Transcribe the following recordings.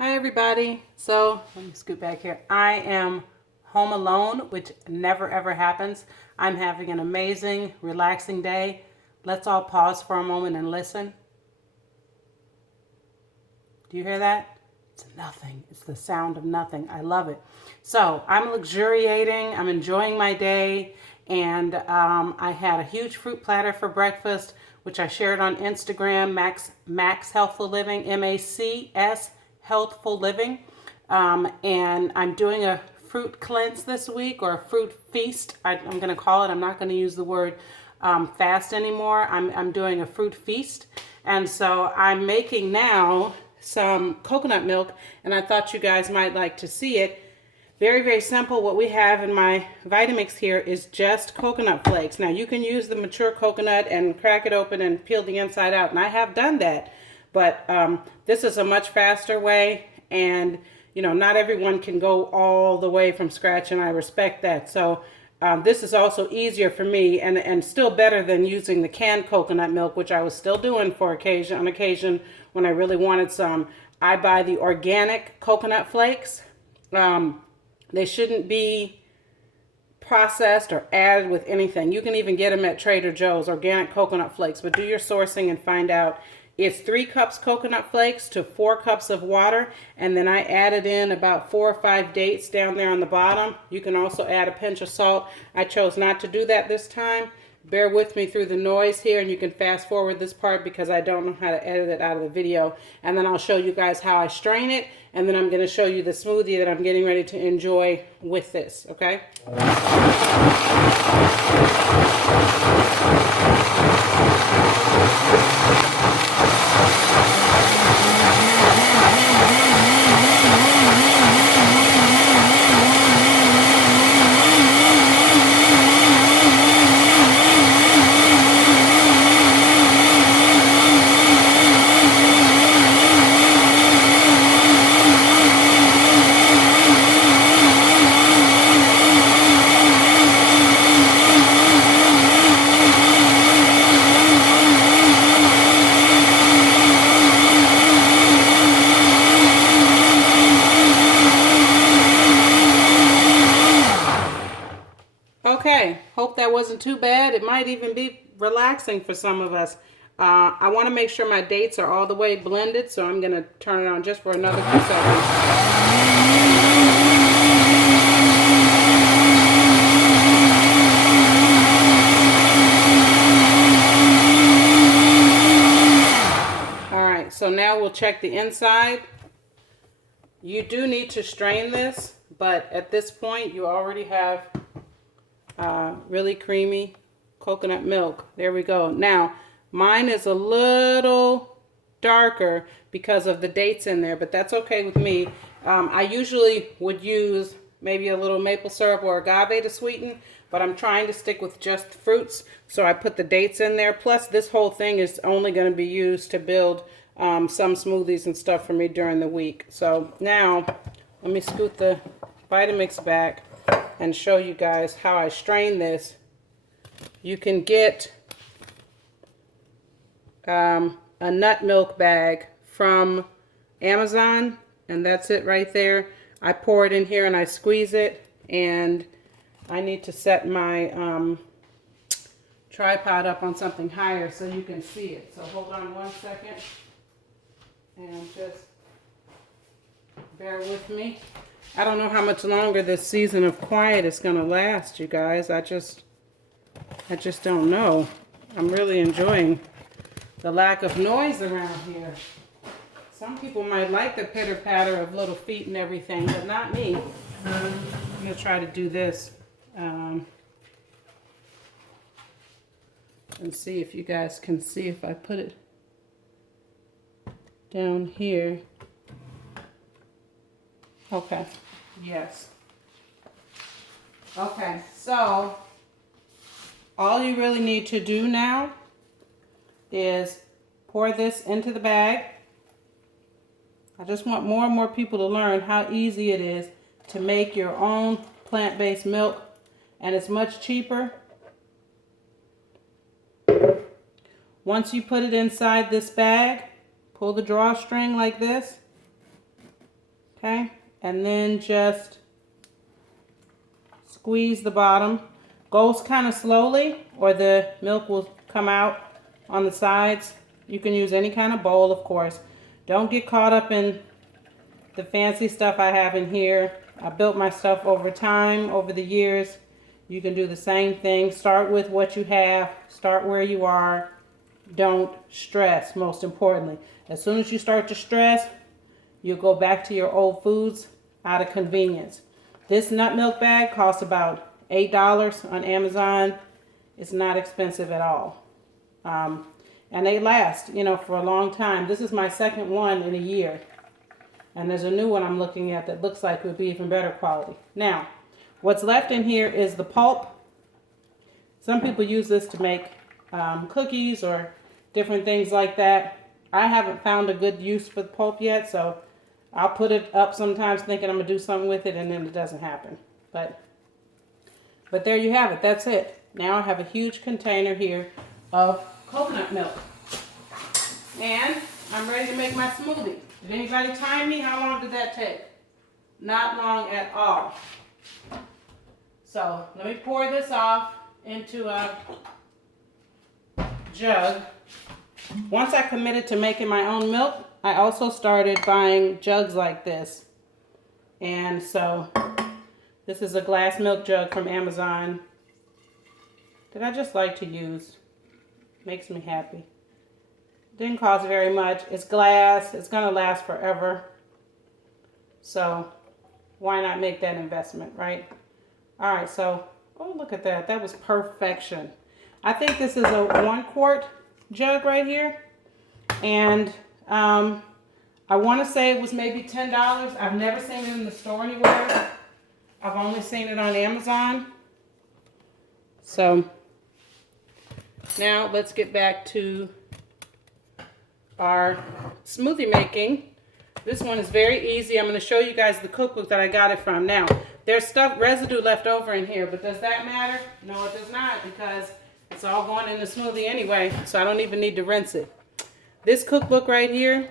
Hi everybody. So let me scoot back here. I am home alone, which never ever happens. I'm having an amazing, relaxing day. Let's all pause for a moment and listen. Do you hear that? It's nothing. It's the sound of nothing. I love it. So I'm luxuriating. I'm enjoying my day. And I had a huge fruit platter for breakfast, which I shared on Instagram, Max Healthful Living, MACS Healthful Living. And I'm doing a fruit cleanse this week, or a fruit feast, I'm going to call it. I'm not going to use the word fast anymore. I'm doing a fruit feast. And so I'm making now some coconut milk, and I thought you guys might like to see it. Very, very simple. What we have in my Vitamix here is just coconut flakes. Now, you can use the mature coconut and crack it open and peel the inside out, and I have done that. But this is a much faster way, and you know, not everyone can go all the way from scratch, and I respect that. So this is also easier for me, and still better than using the canned coconut milk, which I was still doing on occasion when I really wanted some. I buy the organic coconut flakes. They shouldn't be processed or added with anything. You can even get them at Trader Joe's, organic coconut flakes, but do your sourcing and find out. It's 3 cups coconut flakes to 4 cups of water, and then I added in about 4 or 5 dates down there on the bottom. You can also add a pinch of salt. I chose not to do that this time. Bear with me through the noise here, and you can fast forward this part because I don't know how to edit it out of the video. And then I'll show you guys how I strain it, and then I'm going to show you the smoothie that I'm getting ready to enjoy with this, okay? Okay, hope that wasn't too bad. It might even be relaxing for some of us. I want to make sure my dates are all the way blended, so I'm going to turn it on just for another few seconds. All right, so now we'll check the inside. You do need to strain this, but at this point you already have really creamy coconut milk. There we go. Now, mine is a little darker because of the dates in there, but that's okay with me. I usually would use maybe a little maple syrup or agave to sweeten, but I'm trying to stick with just fruits, so I put the dates in there. Plus, this whole thing is only going to be used to build some smoothies and stuff for me during the week. So now, let me scoot the Vitamix back and show you guys how I strain this. You can get a nut milk bag from Amazon, and that's it right there. I pour it in here and I squeeze it, and I need to set my tripod up on something higher so you can see it. So hold on one second and just bear with me. I don't know how much longer this season of quiet is going to last, you guys. I just don't know. I'm really enjoying the lack of noise around here. Some people might like the pitter-patter of little feet and everything, but not me. I'm going to try to do this and see if you guys can see if I put it down here. Okay. Yes. Okay, so all you really need to do now is pour this into the bag. I just want more and more people to learn how easy it is to make your own plant-based milk, and it's much cheaper. Once you put it inside this bag, pull the drawstring like this, Okay, and then just squeeze the bottom. Goes kind of slowly or the milk will come out on the sides. You can use any kind of bowl, of course. Don't get caught up in the fancy stuff I have in here. I built my stuff over time, over the years. You can do the same thing. Start with what you have. Start where you are. Don't stress, most importantly. As soon as you start to stress, you'll go back to your old foods out of convenience. This nut milk bag costs about $8 on Amazon. It's not expensive at all. And they last, you know, for a long time. This is my second one in a year. And there's a new one I'm looking at that looks like it would be even better quality. Now, what's left in here is the pulp. Some people use this to make cookies or different things like that. I haven't found a good use for the pulp yet, so I'll put it up sometimes thinking I'm going to do something with it, and then it doesn't happen. But there you have it. That's it. Now I have a huge container here of coconut milk. And I'm ready to make my smoothie. Did anybody time me? How long did that take? Not long at all. So let me pour this off into a jug. Once I committed to making my own milk, I also started buying jugs like this. And so this is a glass milk jug from Amazon that I just like to use. Makes me happy. Didn't cost very much. It's glass. It's going to last forever. So why not make that investment, right? All right, so, oh, look at that. That was perfection. I think this is a 1 quart jug right here. And I want to say it was maybe $10. I've never seen it in the store anywhere. I've only seen it on Amazon. So now let's get back to our smoothie making. This one is very easy. I'm going to show you guys the cookbook that I got it from. Now, there's residue left over in here, but does that matter? No, it does not, because it's all going in the smoothie anyway, so I don't even need to rinse it. This cookbook right here,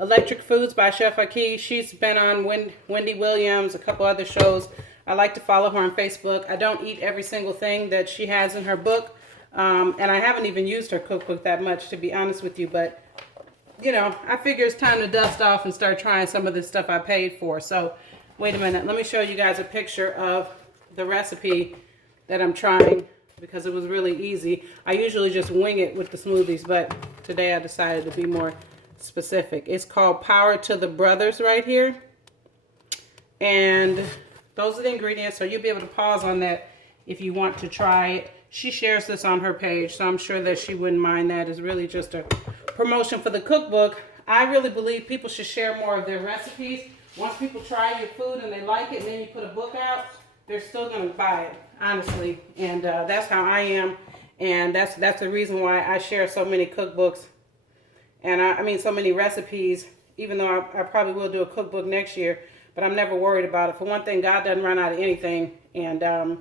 Electric Foods by Chef Aki. She's been on Wendy Williams, a couple other shows. I like to follow her on Facebook. I don't eat every single thing that she has in her book. And I haven't even used her cookbook that much, to be honest with you. But, you know, I figure it's time to dust off and start trying some of this stuff I paid for. So, wait a minute. Let me show you guys a picture of the recipe that I'm trying, because it was really easy. I usually just wing it with the smoothies, but today I decided to be more specific. It's called Power to the Brothers right here. And those are the ingredients, so you'll be able to pause on that if you want to try it. She shares this on her page, so I'm sure that she wouldn't mind that. It's really just a promotion for the cookbook. I really believe people should share more of their recipes. Once people try your food and they like it, and then you put a book out, they're still going to buy it, honestly. And that's how I am. And that's the reason why I share so many cookbooks. And I mean so many recipes, even though I probably will do a cookbook next year. But I'm never worried about it. For one thing, God doesn't run out of anything. And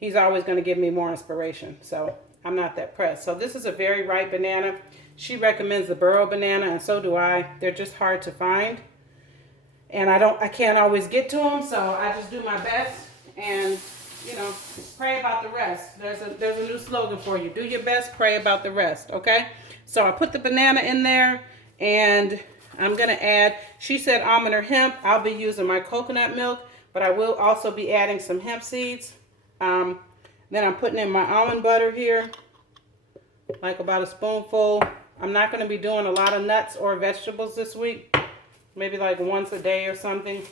He's always going to give me more inspiration. So I'm not that pressed. So this is a very ripe banana. She recommends the burro banana, and so do I. They're just hard to find. And I can't always get to them, so I just do my best and, you know, pray about the rest. There's a new slogan for you. Do your best, pray about the rest, okay? So I put the banana in there, and I'm going to add, she said almond or hemp. I'll be using my coconut milk, but I will also be adding some hemp seeds. Then I'm putting in my almond butter here, like about a spoonful. I'm not going to be doing a lot of nuts or vegetables this week. Maybe like once a day or something.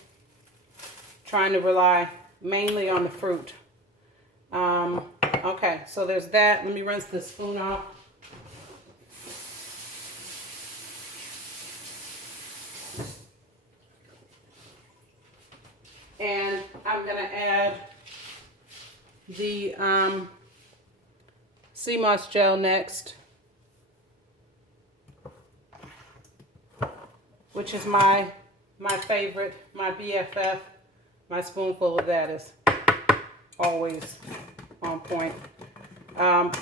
Trying to rely mainly on the fruit. Okay, so there's that. Let me rinse this spoon off. And I'm going to add the sea moss gel next, which is my favorite, my BFF. My spoonful of that is always on point.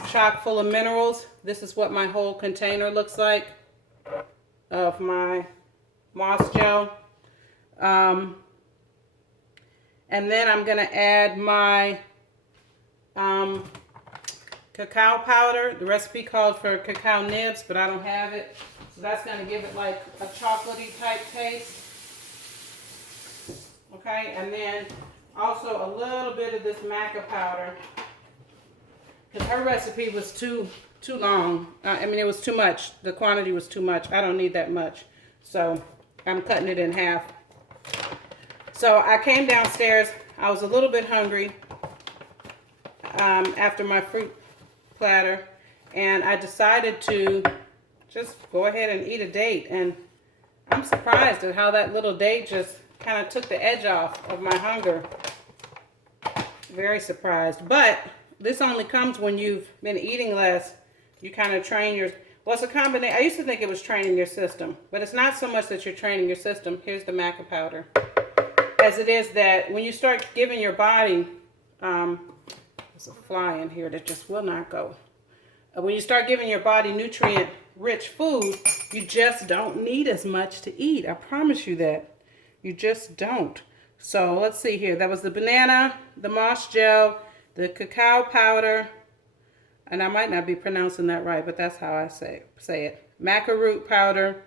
Chock full of minerals. This is what my whole container looks like. of my moss gel. And then I'm going to add my cacao powder. The recipe called for cacao nibs, but I don't have it. So that's going to give it like a chocolatey type taste. Okay, and then also a little bit of this maca powder. Because her recipe was too long. I mean, it was too much. The quantity was too much. I don't need that much. So I'm cutting it in half. So I came downstairs. I was a little bit hungry after my fruit platter. And I decided to just go ahead and eat a date. And I'm surprised at how that little date just kind of took the edge off of my hunger. Very surprised. But this only comes when you've been eating less. You kind of train your... Well, it's a combination. I used to think it was training your system. But it's not so much that you're training your system. Here's the maca powder. As it is that when you start giving your body... there's a fly in here that just will not go. When you start giving your body nutrient-rich food, you just don't need as much to eat. I promise you that. You just don't. So let's see here. That was the banana, the moss gel, the cacao powder, and I might not be pronouncing that right, but that's how I say it. Maca root powder,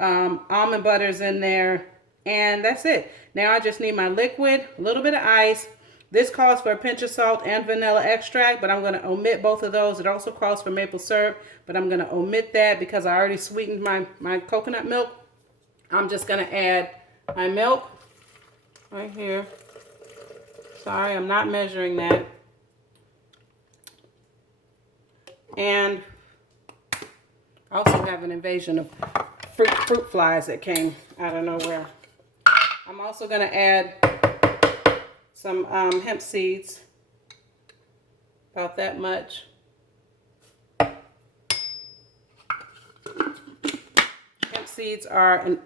almond butter's in there, and that's it. Now I just need my liquid, a little bit of ice. This calls for a pinch of salt and vanilla extract, but I'm going to omit both of those. It also calls for maple syrup, but I'm going to omit that because I already sweetened my coconut milk. I'm just going to add my milk right here. Sorry, I'm not measuring that. And I also have an invasion of fruit flies that came out of nowhere. I'm also going to add some hemp seeds, about that much. Hemp seeds are an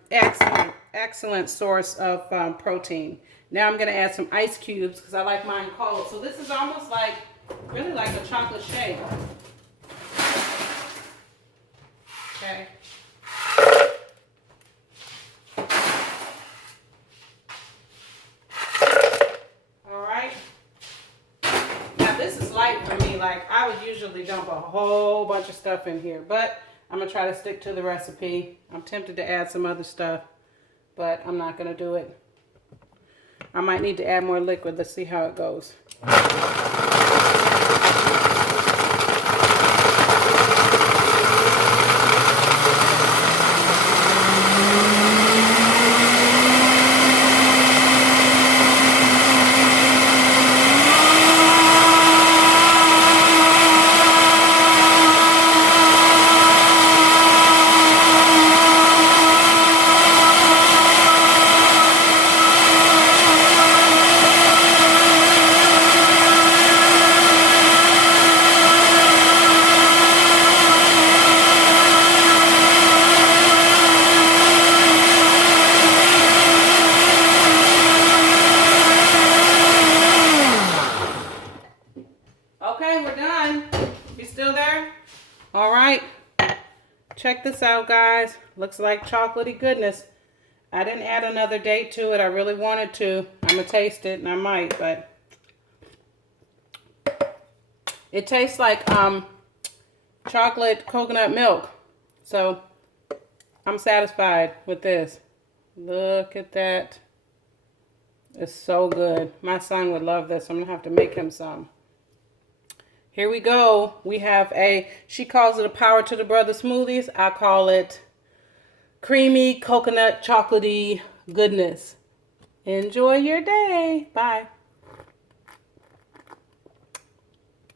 excellent source of protein. Now I'm going to add some ice cubes because I like mine cold. So this is almost like, really like a chocolate shake. Okay. Alright. Now this is light for me. Like I would usually dump a whole bunch of stuff in here, but I'm going to try to stick to the recipe. I'm tempted to add some other stuff, but I'm not going to do it. I might need to add more liquid. Let's see how it goes. Okay, we're done. You still there? All right. Check this out, guys. Looks like chocolatey goodness. I didn't add another date to it. I really wanted to. I'm going to taste it, and I might, but it tastes like chocolate coconut milk. So I'm satisfied with this. Look at that. It's so good. My son would love this. I'm going to have to make him some. Here we go. We have she calls it a power to the brother smoothies. I call it creamy coconut chocolatey goodness. Enjoy your day. Bye.